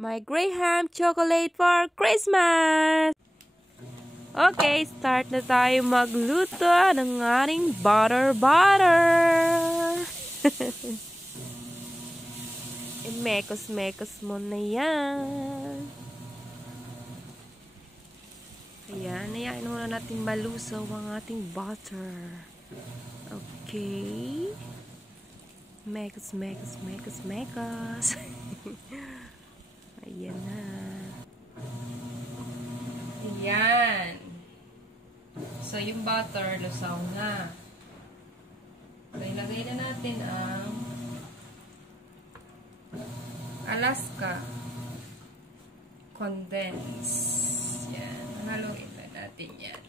my Graham chocolate for Christmas! Okay, start na tayo magluto ng ating butter. Mekos mo na yan. Ayan, ayan muna natin malusaw ang ating butter. Okay. Mekos. Ayan na. Ayan. So, yung butter, lusaw na. So, ilagay na natin ang Alaska Condense. Yan. Haluin na natin yan.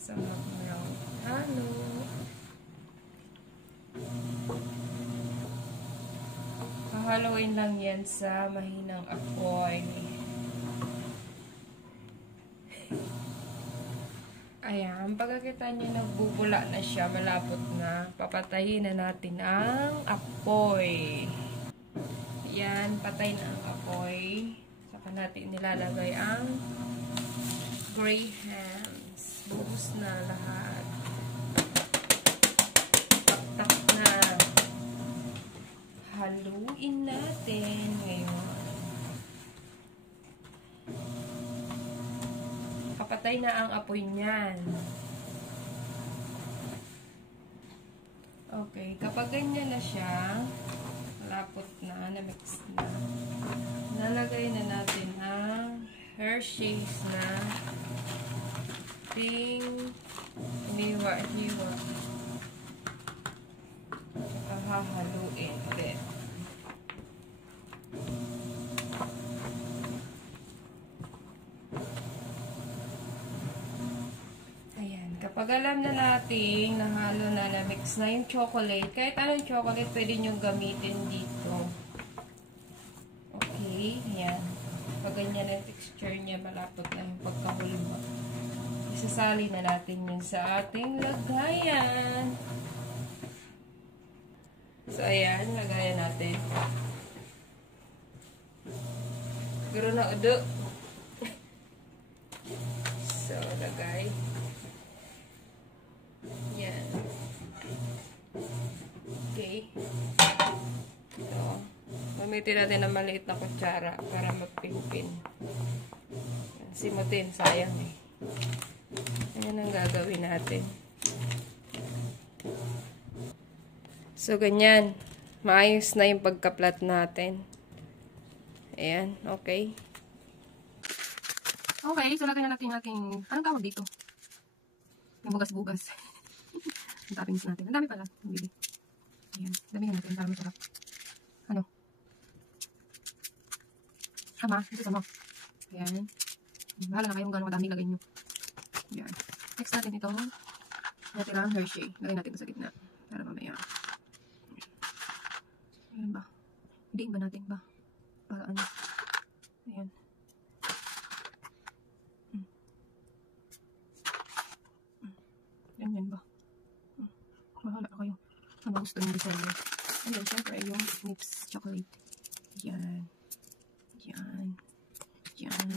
Sa mag-brown halo. Haluin lang yan sa mahinang apoy. Ayan, pagkakita nyo nagbubula na siya, malapot na, papatayin na natin ang apoy. Ayan, patay na ang apoy. Saka natin nilalagay ang Grahams. Buhos na lahat. Tak na. Haluin natin ngayon. Kapatay na ang apoy niyan. Okay, kapag ganyan na siya, malapot na, na-mix na, nalagay na natin ang Hershey's na hiniwa-hiwa. Hahaluin ulit. Ayan. Kapag alam na natin, nahalo na, na-mix na yung chocolate, kahit anong chocolate, pwede nyo gamitin dito. Okay. Ayan. Pag ganyan ang texture niya, malapot na yung pagkahulma. Isasali na natin yun sa ating lagayan. So, ayan, lagayan natin. Garo na udo. So, lagay. Yan. Okay. So, gamitin natin ang maliit na kutsara para magpinpin. Simutin, sayang eh. Ayan ang gagawin natin. So, ganyan. Maayos na yung pagka-plat natin. Ayan, okay. Okay, so lagyan na natin yung ating, anong tawag dito? Yung bugas-bugas. Ang toppings natin. Ang dami pala. Ayan, damihan natin para masarap. Ano? Sama, ito sama. Ayan. Bahala na kayong gano'ng madami lagay nyo. Ayan. Next natin ito. Natirang Hershey. Lagay natin ito sa gitna. Para mamaya. Ayan ba? Hidiin ba natin ba? Para ano? Ayan. Ganyan ba? Bahala kayo. Ano gusto nyo December? Ayan, syempre yung mixed chocolate. Yan. Yan. Yan.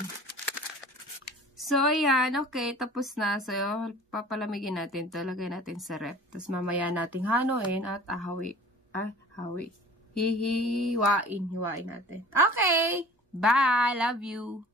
So, ayan. Okay, tapos na. So, papalamigin natin. Talagay natin sa ref. Tapos, mamaya nating hanuin at hihiwain natin. Okay! Bye! Love you!